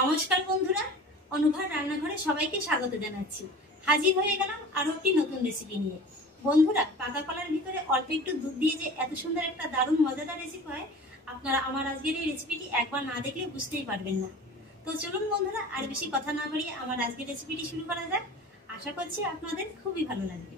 নমস্কার বন্ধুরা, অনুভার রান্নাঘরে সবাইকে স্বাগত জানাচ্ছি। হাজির হয়ে গেলাম আরো একটি নতুন রেসিপি নিয়ে। বন্ধুরা, পাকা কলার ভিতরে অল্প একটু দুধ দিয়ে যে এত সুন্দর একটা দারুণ মজাদার রেসিপি হয়, আপনারা আমার আজকের এই রেসিপিটি একবার না দেখলে বুঝতেই পারবেন না। তো চলুন বন্ধুরা, আর বেশি কথা না বাড়িয়ে আমার আজকের রেসিপিটি শুরু করা যাক। আশা করছি আপনাদের খুবই ভালো লাগবে।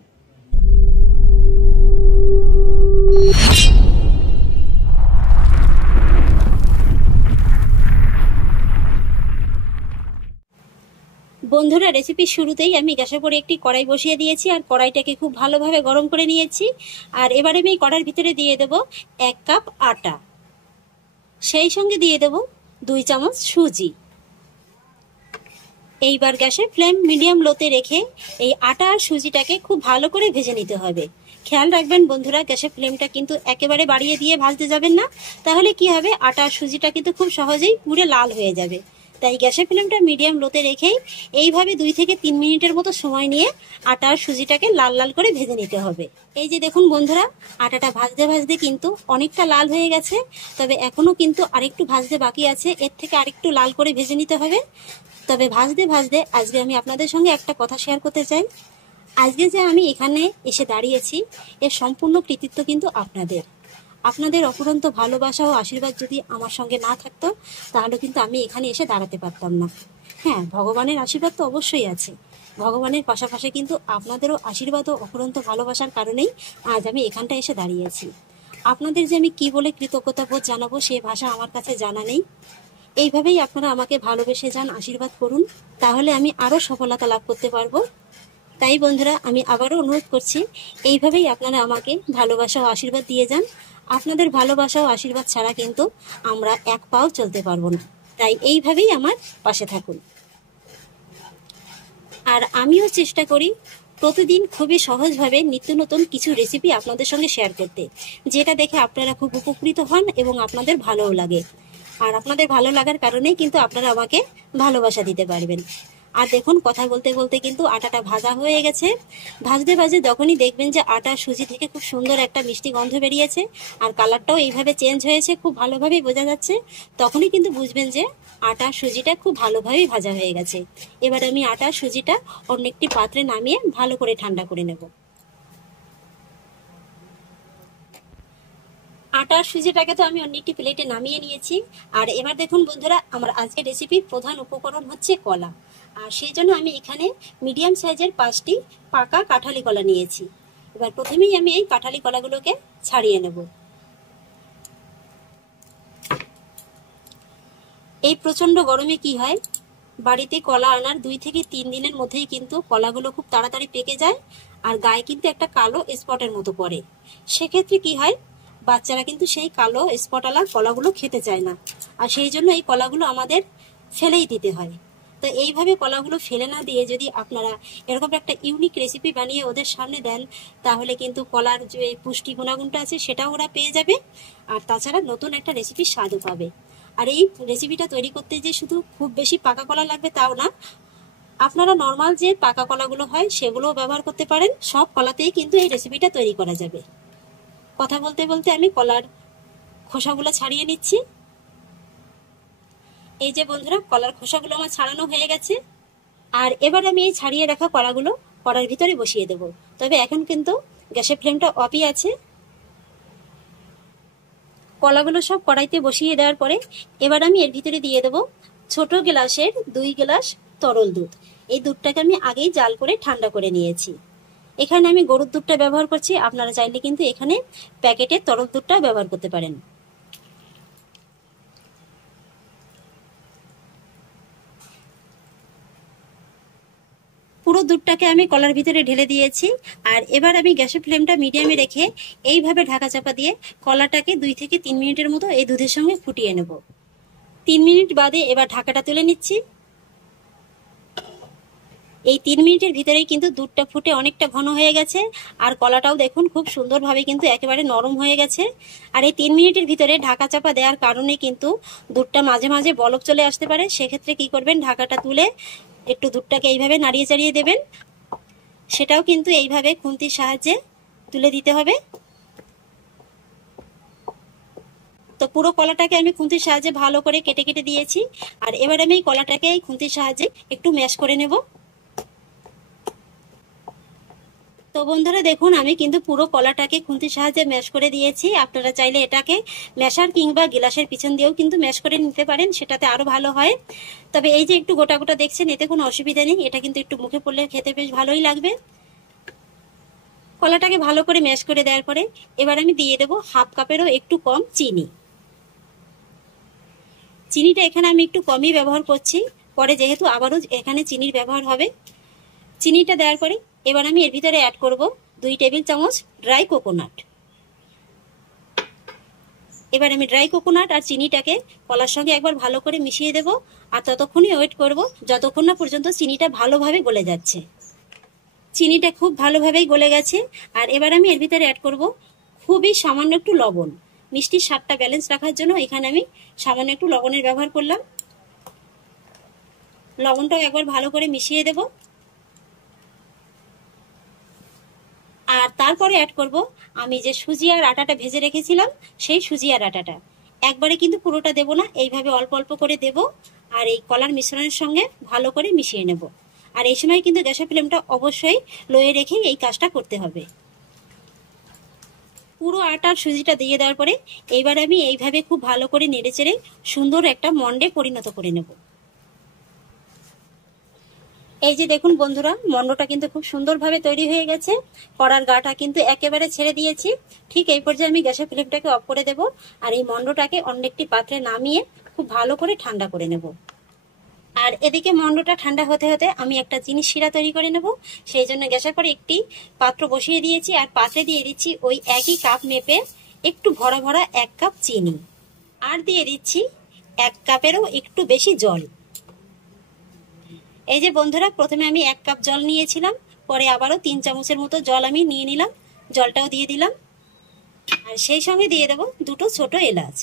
বন্ধুরা, রেসিপির শুরুতেই আমি গ্যাসের উপরে একটি কড়াই বসিয়ে দিয়েছি আর কড়াইটাকে খুব ভালোভাবে গরম করে নিয়েছি। আর এবারে আমি কড়াইয়ের ভিতরে দিয়ে দেব 1 কাপ আটা, সেই সঙ্গে দিয়ে দেব 2 চামচ সুজি। এইবার গ্যাসের ফ্লেম মিডিয়াম লোতে রেখে এই আটা আর সুজিটাকে খুব ভালো করে ভেজে নিতে হবে। খেয়াল রাখবেন বন্ধুরা, গ্যাসের ফ্লেমটা কিন্তু একেবারে বাড়িয়ে দিয়ে ভাজতে যাবেন না, তাহলে কি হবে, আটা আর সুজিটা কিন্তু খুব সহজেই পুড়ে লাল হয়ে যাবে। তাই গ্যাসের ফ্লেমটা মিডিয়াম লোতে রেখেই এইভাবে 2 থেকে 3 মিনিটের মতো সময় নিয়ে আটা আর সুজিটাকে লাল লাল করে ভেজে নিতে হবে। এই যে দেখুন বন্ধুরা, আটাটা ভাজতে ভাজতে কিন্তু অনেকটা লাল হয়ে গেছে, তবে এখনো কিন্তু আরেকটু ভাজতে বাকি আছে। এর থেকে আরেকটু লাল করে ভেজে নিতে হবে। তবে ভাজতে ভাজতে আজকে আমি আপনাদের সঙ্গে একটা কথা শেয়ার করতে চাই। আজকে যে আমি এখানে এসে দাঁড়িয়েছি, এর সম্পূর্ণ কৃতিত্ব কিন্তু আপনাদের অফুরন্ত ভালোবাসা ও আশীর্বাদ যদি আমার সঙ্গে না থাকতো, তাহলে কিন্তু আমি এখানে এসে দাঁড়াতে পারতাম না। হ্যাঁ, ভগবানের আশীর্বাদ তো অবশ্যই আছে, ভগবানের পাশাপাশি কিন্তু আপনাদেরও আশীর্বাদ ও অফুরন্ত ভালোবাসার কারণেই আজ আমি এখানটা এসে দাঁড়িয়েছি। আপনাদের যে আমি কি বলে কৃতজ্ঞতা বোধ জানাবো, সে ভাষা আমার কাছে জানা নেই। এইভাবেই আপনারা আমাকে ভালোবেসে যান, আশীর্বাদ করুন, তাহলে আমি আরও সফলতা লাভ করতে পারবো। তাই বন্ধুরা, আমি আবারও অনুরোধ করছি, এইভাবেই আপনারা আমাকে ভালোবাসা ও আশীর্বাদ দিয়ে যান। আপনাদের ভালোবাসা ও আশীর্বাদ ছাড়া কিন্তু আমরা এক পাও চলতে পারবো না। তাই এইভাবেই আমার পাশে থাকুন। আর আমিও চেষ্টা করি প্রতিদিন খুবই সহজভাবে নিত্য নতুন কিছু রেসিপি আপনাদের সঙ্গে শেয়ার করতে, যেটা দেখে আপনারা খুব উপকৃত হন এবং আপনাদের ভালোও লাগে। আর আপনাদের ভালো লাগার কারণেই কিন্তু আপনারা আমাকে ভালোবাসা দিতে পারবেন। আর দেখুন, কথা বলতে বলতে কিন্তু আটাটা ভাজা হয়ে গেছে। ভাজতে ভাজতে যখনই দেখবেন যে আটা সুজি থেকে খুব সুন্দর একটা মিষ্টি গন্ধ বেরিয়েছে আর কালারটাও এইভাবে চেঞ্জ হয়েছে, খুব ভালোভাবেই বোঝা যাচ্ছে, তখনই কিন্তু বুঝবেন যে আটা সুজিটা খুব ভালোভাবেই ভাজা হয়ে গেছে। এবার আমি আটা সুজিটা অন্য একটি পাত্রে নামিয়ে ভালো করে ঠান্ডা করে নেব। আটা সুজিটাকে তো আমি অন্য একটি প্লেটে নামিয়ে নিয়েছি। আর এবার দেখুন বন্ধুরা, আমার আজকের রেসিপির প্রধান উপকরণ হচ্ছে কলা। আর সেই জন্য আমি এখানে মিডিয়াম সাইজের 5টি পাকা কাঁঠালি কলা নিয়েছি। এবার প্রথমেই আমি এই কাঁঠালি কলাগুলোকে ছাড়িয়ে নেব। এই প্রচন্ড গরমে কি হয়, বাড়িতে কলা আনার 2 থেকে 3 দিনের মধ্যেই কিন্তু কলাগুলো খুব তাড়াতাড়ি পেকে যায় আর গায়ে কিন্তু একটা কালো স্পটের মতো পড়ে। সেক্ষেত্রে কি হয়, বাচ্চারা কিন্তু সেই কালো স্পটওয়ালা কলাগুলো খেতে চায় না, আর সেই জন্য এই কলাগুলো আমাদের ফেলেই দিতে হয়। তো এইভাবে কলাগুলো ফেলে না দিয়ে যদি আপনারা এরকম একটা ইউনিক রেসিপি বানিয়ে ওদের সামনে দেন, তাহলে কিন্তু কলার যে পুষ্টি গুণাগুণটা আছে সেটাও ওরা পেয়ে যাবে, আর তাছাড়া নতুন একটা রেসিপির স্বাদও পাবে। আর এই রেসিপিটা তৈরি করতে যে শুধু খুব বেশি পাকা কলা লাগবে তাও না, আপনারা নর্মাল যে পাকা কলাগুলো হয় সেগুলোও ব্যবহার করতে পারেন। সব কলাতেই কিন্তু এই রেসিপিটা তৈরি করা যাবে। কথা বলতে বলতে আমি কলার খোসাগুলো ছাড়িয়ে নিচ্ছি। এই যে বন্ধুরা, কলার খোসাগুলো আমার ছাড়ানো হয়ে গেছে। আর এবার আমি এই ছাড়িয়ে রাখা কলাগুলো কড়াইয়ের ভিতরে বসিয়ে দেব। তবে এখন কিন্তু গ্যাসের ফ্লেমটা অফই আছে। কলাগুলো সব কড়াইতে বসিয়ে দেওয়ার পরে এবার আমি এর ভিতরে দিয়ে দেব ছোট গ্লাসের 2 গ্লাস তরল দুধ। এই দুধটাকে আমি আগেই জাল করে ঠান্ডা করে নিয়েছি। এখানে আমি গরুর দুধটা ব্যবহার করছি, আপনারা চাইলে কিন্তু এখানে প্যাকেটের তরল দুধটা ব্যবহার করতে পারেন। পুরো দুধটাকে আমি কলার ভিতরে ঢেলে দিয়েছি। আর এবার আমি গ্যাসের ফ্লেমটা মিডিয়ামে রেখে এইভাবে ঢাকা চাপা দিয়ে কলাটাকে 2 থেকে 3 মিনিটের মতো এই দুধের সঙ্গে ফুটিয়ে নেব। 3 মিনিট বাদে এবার ঢাকাটা তুলে নিচ্ছি। এই 3 মিনিটের ভিতরেই কিন্তু দুধটা ফুটে অনেকটা ঘন হয়ে গেছে আর কলাটাও দেখুন খুব সুন্দরভাবে কিন্তু একেবারে নরম হয়ে গেছে। আর এই 3 মিনিটের ভিতরে ঢাকা চাপা দেওয়ার কারণে কিন্তু দুধটা মাঝে মাঝে বলক চলে আসতে পারে। সেক্ষেত্রে কি করবেন, ঢাকাটা তুলে একটু দুধটাকে এইভাবে নাড়িয়ে চাড়িয়ে দেবেন। সেটাও কিন্তু এইভাবে খুন্তির সাহায্যে তুলে দিতে হবে। তো পুরো কলাটাকে আমি খুন্তির সাহায্যে ভালো করে কেটে কেটে দিয়েছি। আর এবার আমি এই কলাটাকে এই খুন্তির সাহায্যে একটু ম্যাশ করে নেব। তো বন্ধুরা দেখুন, আমি কিন্তু পুরো কলাটাকে খুন্তির সাহায্যে ম্যাশ করে দিয়েছি। আপনারা চাইলে এটাকে ম্যাশার কিংবা গ্লাসের পিছন দিয়েও কিন্তু ম্যাশ করে নিতে পারেন, সেটাতে আরো ভালো হয়। তবে এই যে একটু গোটা গোটা দেখছেন, এতে কোনো অসুবিধা নেই, এটা কিন্তু একটু মুখে পড়লে খেতে বেশ ভালোই লাগবে। কলাটাকে ভালো করে ম্যাশ করে দেওয়ার পরে এবার আমি দিয়ে দেবো হাফ কাপেরও একটু কম চিনি। চিনিটা এখানে আমি একটু কমই ব্যবহার করছি, পরে যেহেতু আবারও এখানে চিনির ব্যবহার হবে। চিনিটা দেওয়ার পরে এবার আমি এর ভিতরে অ্যাড করব 2 টেবিল চামচ ড্রাই কোকোনাট। এবার আমি ড্রাই কোকোনাট আর চিনিটাকে কলার সঙ্গে একবার ভালো করে মিশিয়ে দেব। আর ততক্ষণই ওয়েট করব যতক্ষণ না পর্যন্ত চিনিটা ভালোভাবে গলে যাচ্ছে। চিনিটা খুব ভালোভাবেই গলে গেছে। আর এবার আমি এর ভিতরে অ্যাড করব খুবই সামান্য একটু লবণ। মিষ্টির স্বাদটা ব্যালেন্স রাখার জন্য এখানে আমি সামান্য একটু লবণের ব্যবহার করলাম। লবণটাও একবার ভালো করে মিশিয়ে দেব। আর তারপরে অ্যাড করব আমি যে সুজি আর আটাটা ভেজে রেখেছিলাম, সেই সুজি আর আটাটা। একবারে কিন্তু পুরোটা দেব না, এইভাবে অল্প অল্প করে দেব। আর এই কলার মিশ্রণের সঙ্গে ভালো করে মিশিয়ে নেব। আর এই সময় কিন্তু গ্যাসের ফ্লেমটা অবশ্যই লোয়ে রেখে এই কাজটা করতে হবে। পুরো আটার সুজিটা দিয়ে দেওয়ার পরে এইবার আমি এইভাবে খুব ভালো করে নেড়েচেড়ে সুন্দর একটা মন্ডে পরিণত করে নেব। এই যে দেখুন বন্ধুরা, মন্ডটা কিন্তু খুব সুন্দরভাবে তৈরি হয়ে গেছে। কড়ার গাটা কিন্তু একেবারে ছেড়ে দিয়েছি। ঠিক এই পর্যায়ে আমি গ্যাসের ফ্লেমটাকে অফ করে দেব। আর এই মন্ডটাকে অন্য একটি পাত্রে নামিয়ে খুব ভালো করে ঠান্ডা করে নেব। আর এদিকে মন্ডটা ঠান্ডা হতে হতে আমি একটা চিনির শিরা তৈরি করে নেব। সেই জন্য গ্যাসের পরে একটি পাত্র বসিয়ে দিয়েছি। আর পাত্রে দিয়ে দিচ্ছি ওই একই কাপ মেপে একটু ভরা ভরা 1 কাপ চিনি। আর দিয়ে দিচ্ছি 1 কাপেরও একটু বেশি জল। এই যে বন্ধুরা, প্রথমে আমি 1 কাপ জল নিয়েছিলাম, পরে আবারও 3 চামচের মতো জল আমি নিয়ে নিলাম। জলটাও দিয়ে দিলাম। আর সেই সঙ্গে দিয়ে দেবো 2টো ছোট এলাচ।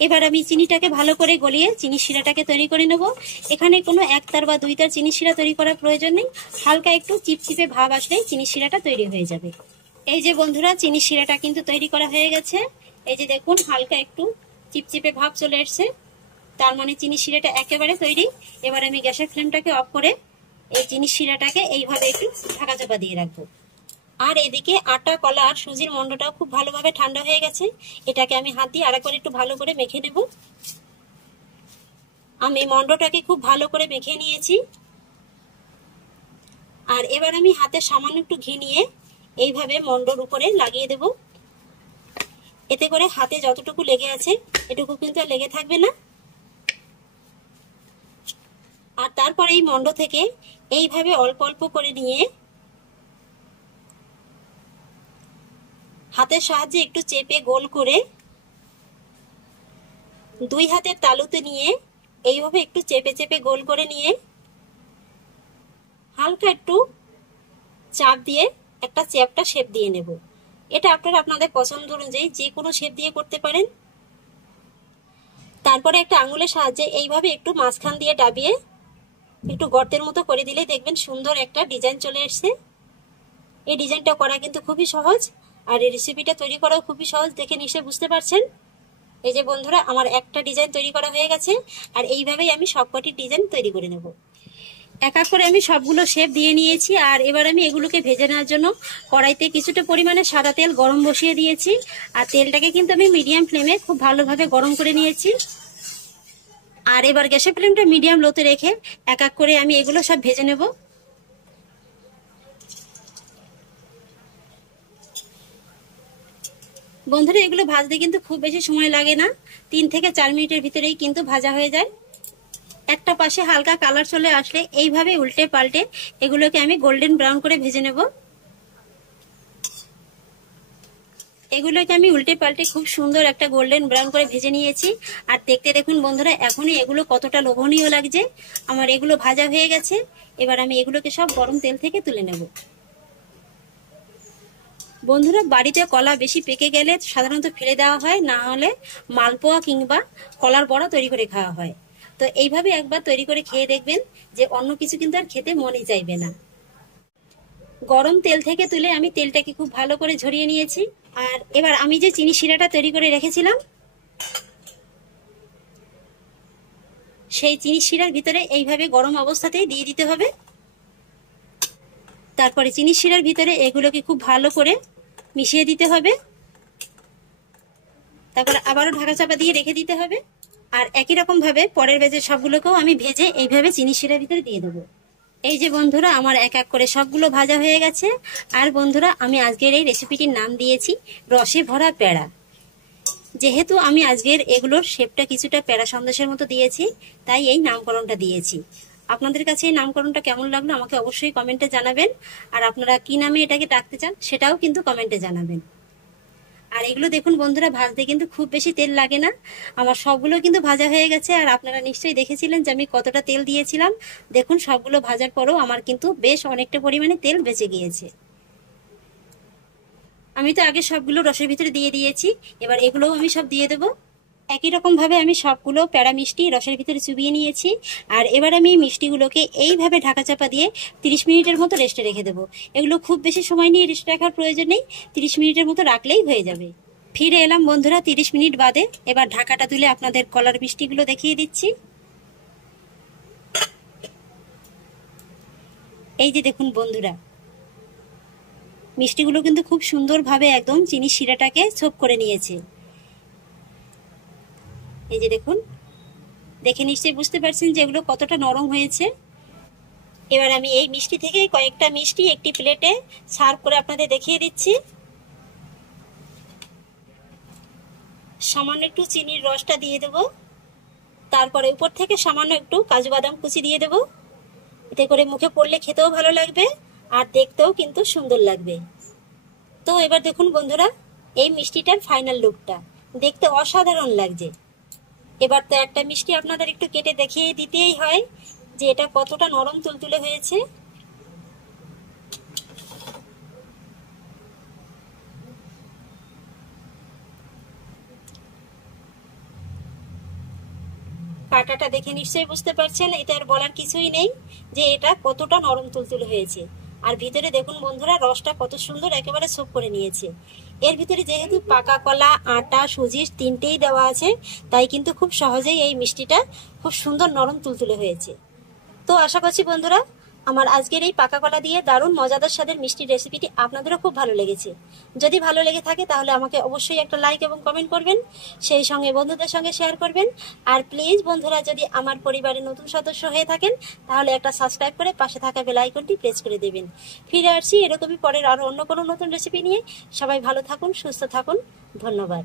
এবার আমি চিনিটাকে ভালো করে গলিয়ে চিনি শিরাটাকে তৈরি করে নেব। এখানে কোনো 1 তার বা 2 তার চিনি শিরা তৈরি করার প্রয়োজন নেই। হালকা একটু চিপচিপে ভাব আসলেই চিনি শিরাটা তৈরি হয়ে যাবে। এই যে বন্ধুরা, চিনি শিরাটা কিন্তু তৈরি করা হয়ে গেছে। এই যে দেখুন, হালকা একটু চিপচিপে ভাব চলে এসছে, তার মানে চিনি শিরাটা একেবারে তৈরি। এবার আমি গ্যাসের ফ্লেমটাকে অফ করে এই চিনি শিরাটাকে এইভাবে একটু ঢাকা চাপা দিয়ে রাখবো। আর এদিকে আটা, কলা আর সুজির মন্ডটাও খুব ভালোভাবে ঠান্ডা হয়ে গেছে। এটাকে আমি হাত দিয়ে আরেকবার একটু ভালো করে মেখে নেব। আমি মন্ডটাকে খুব ভালো করে মেখে নিয়েছি। আর এবার আমি হাতে সামান্য একটু ঘি নিয়ে এইভাবে মন্ডর উপরে লাগিয়ে দেব। এতে করে হাতে যতটুকু লেগে আছে এটুকু কিন্তু আর লেগে থাকবে না। আর তারপরে এই মন্ড থেকে এইভাবে অল্প অল্প করে নিয়ে হাতের সাহায্যে একটু চেপে গোল করে 2 হাতের তালুতে নিয়ে এইভাবে একটু চেপে চেপে গোল করে নিয়ে হালকা একটু চাপ দিয়ে একটা চ্যাপ্টা শেপ দিয়ে নেব। এটা আপনারা আপনাদের পছন্দ অনুযায়ী যে কোনো শেপ দিয়ে করতে পারেন। তারপরে একটা আঙুলের সাহায্যে এইভাবে একটু মাঝখান দিয়ে ডাবিয়ে একটু গর্তের মতো করে দিলে দেখবেন সুন্দর একটা ডিজাইন চলে এসছে। এই ডিজাইনটা করা কিন্তু খুবই সহজ, আর এই রেসিপিটা তৈরি করাও খুবই সহজ, দেখে নিশ্চয়ই বুঝতে পারছেন। এই যে বন্ধুরা, আমার একটা ডিজাইন তৈরি করা হয়ে গেছে। আর এইভাবেই আমি সবকটি ডিজাইন তৈরি করে নেব। এক এক করে আমি সবগুলো শেপ দিয়ে নিয়েছি। আর এবার আমি এগুলোকে ভেজে নেওয়ার জন্য কড়াইতে কিছুটা পরিমাণে সাদা তেল গরম বসিয়ে দিয়েছি। আর তেলটাকে কিন্তু আমি মিডিয়াম ফ্লেমে খুব ভালোভাবে গরম করে নিয়েছি। আর এবার গ্যাসের ফ্লেমটা মিডিয়াম লোতে রেখে এক এক করে আমি এগুলো সব ভেজে নেব। বন্ধুরা, এগুলো ভাজতে কিন্তু খুব বেশি সময় লাগে না, 3 থেকে 4 মিনিটের ভিতরেই কিন্তু ভাজা হয়ে যায়। একটা পাশে হালকা কালার চলে আসলে এইভাবে উল্টে পাল্টে এগুলোকে আমি গোল্ডেন ব্রাউন করে ভেজে নেব। এগুলোকে আমি উল্টে পাল্টে খুব সুন্দর একটা গোল্ডেন ব্রাউন করে ভেজে নিয়েছি। আর দেখতে দেখুন বন্ধুরা, এখনই এগুলো কতটা লোভনীয় লাগছে। আমার এগুলো ভাজা হয়ে গেছে। এবার আমি এগুলোকে সব গরম তেল থেকে তুলে নেব। বন্ধুরা, বাড়িতে কলা বেশি পেকে গেলে সাধারণত ফেলে দেওয়া হয়, না হলে মালপোয়া কিংবা কলার বড়া তৈরি করে খাওয়া হয়। তো এইভাবে একবার তৈরি করে খেয়ে দেখবেন যে অন্য কিছু কিন্তু আর খেতে মনই চাইবে না। গরম তেল থেকে তুলে আমি তেলটাকে খুব ভালো করে ঝরিয়ে নিয়েছি। আর এবার আমি যে চিনি শিরাটা তৈরি করে রেখেছিলাম সেই চিনি শিরার ভিতরে এইভাবে গরম অবস্থাতেই দিয়ে দিতে হবে। তারপরে চিনি শিরার ভিতরে এগুলোকে খুব ভালো করে মিশিয়ে দিতে হবে। তারপরে আবারও ঢাকা চাপা দিয়ে রেখে দিতে হবে। আর একই রকম ভাবে পরের ব্যাচের সবগুলোকেও আমি ভেজে এইভাবে চিনি শিরার ভিতরে দিয়ে দেবো। এই যে বন্ধুরা আমার এক এক করে সবগুলো ভাজা হয়ে গেছে। আর বন্ধুরা আমি আজকের এই রেসিপিটির নাম দিয়েছি রসে ভরা প্যাড়া। যেহেতু আমি আজকের এগুলোর শেপটা কিছুটা প্যাড়া সন্দেশের মতো দিয়েছি, তাই এই নামকরণটা দিয়েছি। আপনাদের কাছে এই নামকরণটা কেমন লাগলো আমাকে অবশ্যই কমেন্টে জানাবেন। আর আপনারা কি নামে এটাকে ডাকতে চান সেটাও কিন্তু কমেন্টে জানাবেন। আর এগুলো দেখুন বন্ধুরা, ভাজতে কিন্তু খুব বেশি তেল লাগে না। আমার সবগুলো কিন্তু ভাজা হয়ে গেছে। আর আপনারা নিশ্চয়ই দেখেছিলেন যে আমি কতটা তেল দিয়েছিলাম। দেখুন সবগুলো ভাজার পরেও আমার কিন্তু বেশ অনেকটা পরিমাণে তেল বেঁচে গিয়েছে। আমি তো আগে সবগুলো রসের ভিতরে দিয়ে দিয়েছি, এবার এগুলোও আমি সব দিয়ে দেবো। একই রকম ভাবে আমি সবগুলো প্যাড়া মিষ্টি রসের ভিতরে চুবিয়ে নিয়েছি। আর এবার আমি মিষ্টিগুলোকে এইভাবে ঢাকা চাপা দিয়ে 30 মিনিটের মতো রেস্টে রেখে দেবো। এগুলো খুব বেশি সময় নিয়ে রেস্টে রাখার প্রয়োজন নেই, 30 মিনিটের মতো রাখলেই হয়ে যাবে। ফিরে এলাম বন্ধুরা 30 মিনিট বাদে। এবার ঢাকাটা তুলে আপনাদের কলার মিষ্টিগুলো দেখিয়ে দিচ্ছি। এই যে দেখুন বন্ধুরা, মিষ্টিগুলো কিন্তু খুব সুন্দরভাবে একদম চিনি শিরাটাকে ছোপ করে নিয়েছে। এই যে দেখুন, দেখে নিশ্চয়ই বুঝতে পারছেন যে এগুলো কতটা নরম হয়েছে। এবার আমি এই মিষ্টি থেকে কয়েকটা মিষ্টি একটি প্লেটে সার্ভ করে আপনাদের দেখিয়ে দিচ্ছি। সামান্য একটু চিনির রসটা দিয়ে দেব। তারপরে উপর থেকে সামান্য একটু কাজু বাদাম কুচি দিয়ে দেব। এতে করে মুখে পড়লে খেতেও ভালো লাগবে আর দেখতেও কিন্তু সুন্দর লাগবে। তো এবার দেখুন বন্ধুরা, এই মিষ্টিটার ফাইনাল লুকটা দেখতে অসাধারণ লাগছে। এবার তো একটা মিষ্টি আপনাদের একটু কেটে দেখিয়ে দিতেই হয় যে এটা কতটা নরম তুলতুলে হয়েছে। কাটাটা দেখে নিশ্চয়ই বুঝতে পারছেন, এটা আর বলার কিছুই নেই যে এটা কতটা নরম তুলতুলে হয়েছে। আর ভিতরে দেখুন বন্ধুরা, রসটা কত সুন্দর একেবারে সোপ করে নিয়েছে। এর ভিতরে যেহেতু পাকা কলা, আটা, সুজি তিনটেই দেওয়া আছে, তাই কিন্তু খুব সহজেই এই মিষ্টিটা খুব সুন্দর নরম তুলতুলে হয়েছে। তো আশা করছি বন্ধুরা আমার আজকের এই পাকা কলা দিয়ে দারুণ মজাদার স্বাদের মিষ্টির রেসিপিটি আপনাদেরও খুব ভালো লেগেছে। যদি ভালো লেগে থাকে তাহলে আমাকে অবশ্যই একটা লাইক এবং কমেন্ট করবেন, সেই সঙ্গে বন্ধুদের সঙ্গে শেয়ার করবেন। আর প্লিজ বন্ধুরা, যদি আমার পরিবারের নতুন সদস্য হয়ে থাকেন তাহলে একটা সাবস্ক্রাইব করে পাশে থাকা বেল আইকনটি প্রেস করে দেবেন। ফিরে আসছি এরকমই পরের আরো অন্য কোনো নতুন রেসিপি নিয়ে। সবাই ভালো থাকুন, সুস্থ থাকুন, ধন্যবাদ।